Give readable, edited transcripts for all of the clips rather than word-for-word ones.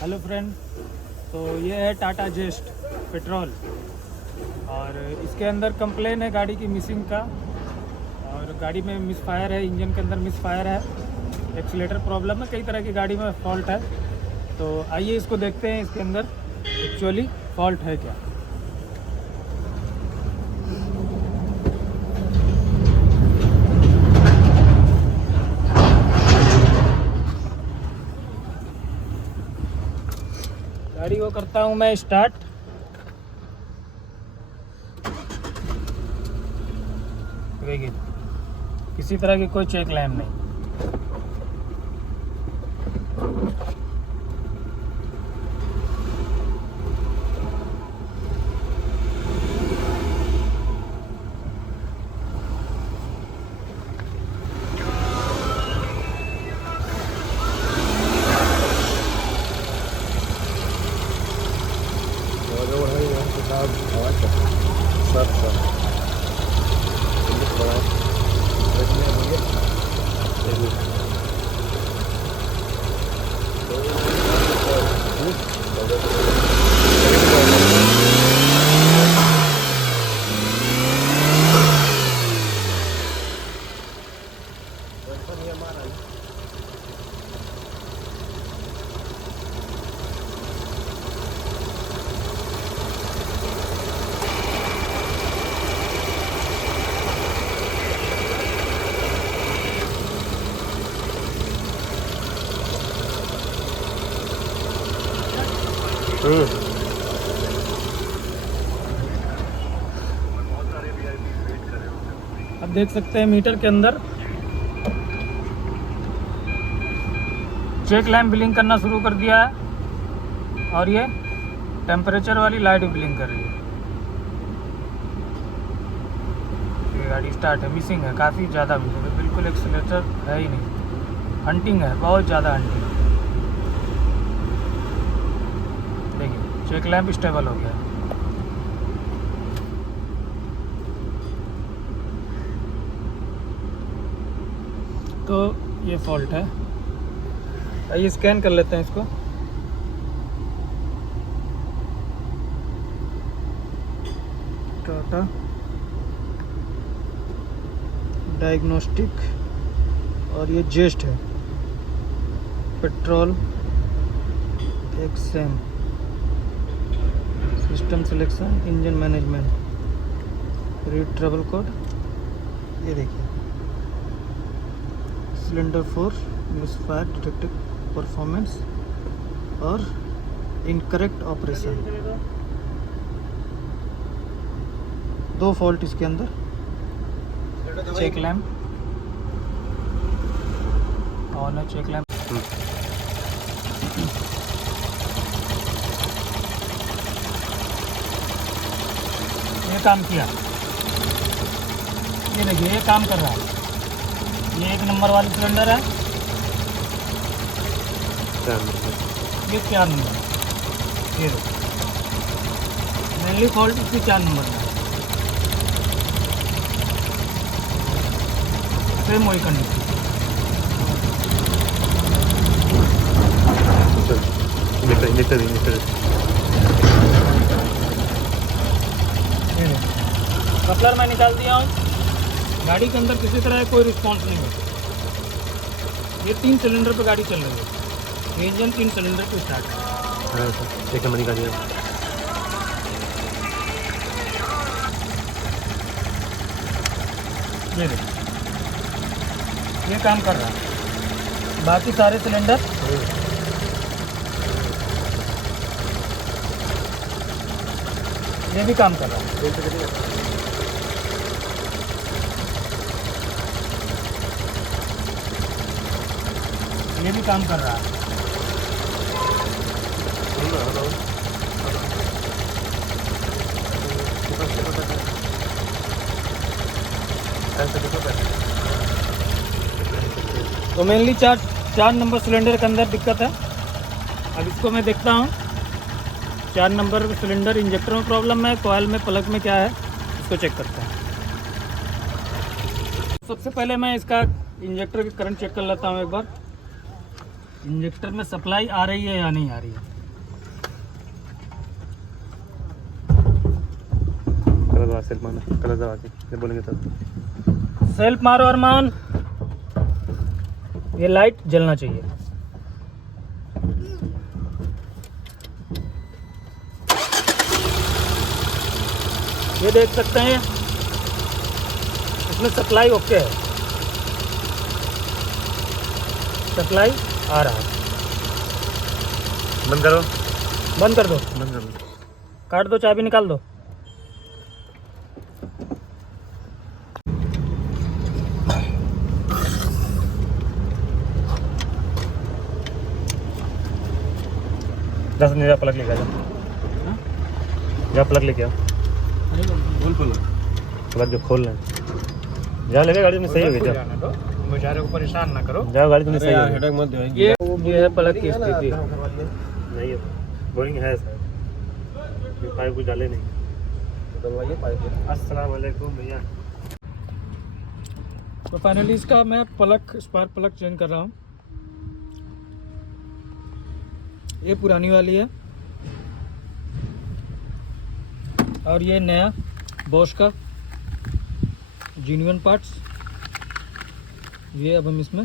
Hello friend, तो ये है टाटा जेस्ट पेट्रोल और इसके अंदर कंप्लेन है गाड़ी की मिसिंग का। और गाड़ी में मिसफायर है, इंजन के अंदर मिसफायर है, एक्सीलेटर प्रॉब्लम है, कई तरह की गाड़ी में फॉल्ट है। तो आइए इसको देखते हैं इसके अंदर एक्चुअली फॉल्ट है क्या। गाड़ी को करता हूँ मैं स्टार्ट। देखिए किसी तरह की कोई चेक लैम्प नहीं। अब देख सकते हैं मीटर के अंदर चेक लैम्प ब्लिंक करना शुरू कर दिया है और ये टेम्परेचर वाली लाइट ब्लिंक कर रही है। ये गाड़ी स्टार्ट है, मिसिंग है, काफ़ी ज़्यादा मिसिंग है, बिल्कुल एक्सीलेटर है ही नहीं, हंटिंग है, बहुत ज़्यादा हंटिंग है। देखिए चेक लैम्प स्टेबल हो गया है। तो ये फॉल्ट है। आइए स्कैन कर लेते हैं इसको। टाटा डायग्नोस्टिक और ये जेस्ट है, petrol XM, system selection, engine management, read trouble code. ये देखिए सिलेंडर 4 मिसफायर डिटेक्टेड परफॉर्मेंस और इनकरेक्ट ऑपरेशन। दो फॉल्ट इसके अंदर, चेक लैम्प ऑन है, चेक लैम्प ये काम किया। ये देखिए ये काम कर रहा है। ये 1 नंबर वाली सिलेंडर है, ये 4 नंबर है। ये मेनली फॉल्ट इसकी 4 नंबर में है। सेम वही कंडीशन। कपलर मैं निकाल दिया हूँ। गाड़ी के अंदर किसी तरह कोई रिस्पांस नहीं होता। ये 3 सिलेंडर पे गाड़ी चल रही है। ये इंजन 3 सिलेंडर पे स्टार्ट है। एक नंबर निकालिए। ये देखिए ये काम कर रहा है। बाकी सारे सिलेंडर ये भी काम कर रहा है। ये भी काम कर रहा है। तो मेनली चार नंबर सिलेंडर के अंदर दिक्कत है। अब इसको मैं देखता हूँ। 4 नंबर सिलेंडर इंजेक्टर में प्रॉब्लम है, कॉइल में, प्लग में क्या है इसको चेक करते हैं। सबसे पहले मैं इसका इंजेक्टर की करंट चेक कर लेता हूँ एक बार। इंजेक्टर में सप्लाई आ रही है या नहीं आ रही है। कलर दबा, सेल्फ मारना, कलर दबा के जब बोलेंगे तब। सेल्फ मारो अरमान, ये लाइट जलना चाहिए। ये देख सकते हैं इसमें सप्लाई ओके है, सप्लाई आ रहा है। बंद करो, बंद कर दो, बंद कर दो। काट दो, चाबी निकाल दो। जा संजय, जा प्लग लेके आ, जा जा प्लग लेके आ, प्लग जो खोल रहे हैं। जा लेके गाड़ी में सही हो गई, जा बेचारे को परेशान ना करो। जाओ, गाड़ी तुमने सही हो गई। ये है प्लग की स्थिति। नहीं है, बोरिंग है सर, पाइप कुछ डाले नहीं। अस्सलाम वालेकुम भैया। तो फाइनली इसका मैं प्लग, स्पार्क प्लग चेंज कर रहा हूँ। ये पुरानी वाली है और ये नया बॉश का जेन्युइन पार्ट्स। ये अब हम इसमें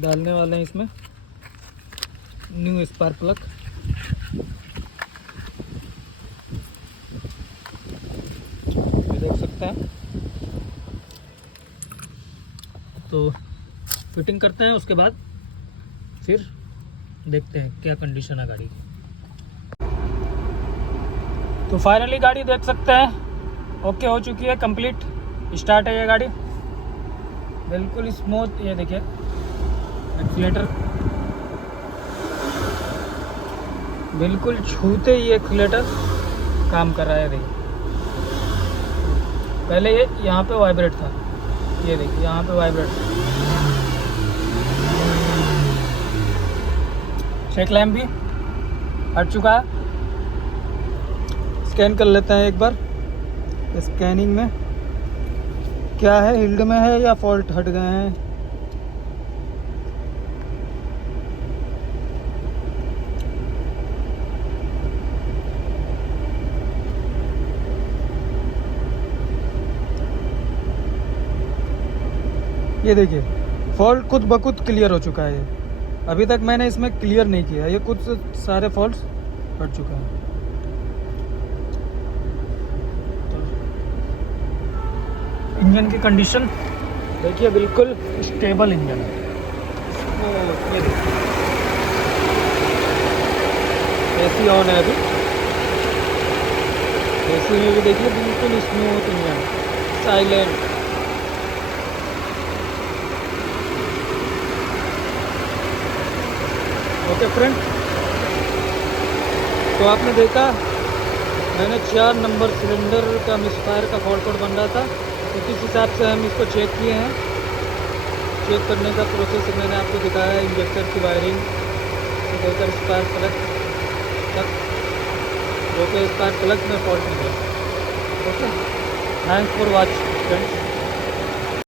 डालने वाले हैं, इसमें न्यू स्पार्क प्लग। ये देख सकते हैं। तो फिटिंग करते हैं, उसके बाद फिर देखते हैं क्या कंडीशन है गाड़ी की। तो फाइनली गाड़ी देख सकते हैं ओके हो चुकी है, कंप्लीट स्टार्ट है ये गाड़ी, बिल्कुल स्मूथ। ये देखिए एक्सीलेटर बिल्कुल छूते ही एक्सीलेटर काम कर रहा है। देखिए पहले ये यहाँ पे वाइब्रेट था, ये देखिए यहाँ पे वाइब्रेट था। चेक लैम्प भी हट चुका है। स्कैन कर लेते हैं एक बार, स्कैनिंग में क्या है, हिल्ड में है या फॉल्ट हट गए हैं। ये देखिए फॉल्ट खुद ब खुद क्लियर हो चुका है। ये अभी तक मैंने इसमें क्लियर नहीं किया, ये कुछ सारे फॉल्ट्स हट चुका है। इंजन की कंडीशन देखिए, बिल्कुल स्टेबल इंजन है। ये देखिए एसी ऑन है अभी, एसी में भी देखिए बिल्कुल smooth engine, silent. Okay friend, तो आपने देखा मैंने 4 नंबर सिलेंडर का मिसफायर का फॉल्ट कोड बन रहा था, तो किस हिसाब से हम इसको चेक किए हैं। चेक करने का प्रोसेस मैंने आपको दिखाया है, इंजेक्टर की वायरिंग से लेकर स्पार्क प्लग तक, जो कि स्पार्क प्लग में फॉल्ट नहीं है। Okay, thanks for watch friends.